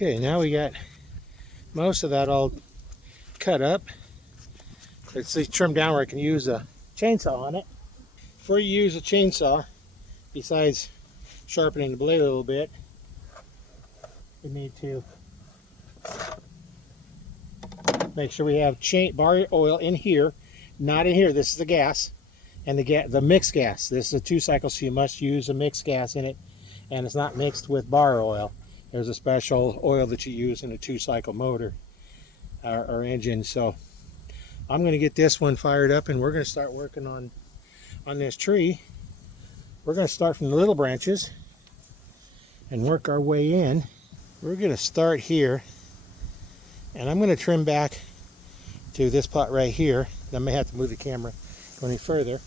Okay, now we got most of that all cut up. It's trimmed down where I can use a chainsaw on it. Before you use a chainsaw, besides sharpening the blade a little bit, we need to make sure we have bar oil in here, not in here. This is the gas, and the mixed gas. This is a 2-cycle, so you must use a mixed gas in it, and it's not mixed with bar oil. There's a special oil that you use in a 2-cycle motor or engine. So I'm going to get this one fired up, and we're going to start working on this tree. We're going to start from the little branches and work our way in. We're going to start here, and I'm going to trim back to this pot right here. I may have to move the camera any further.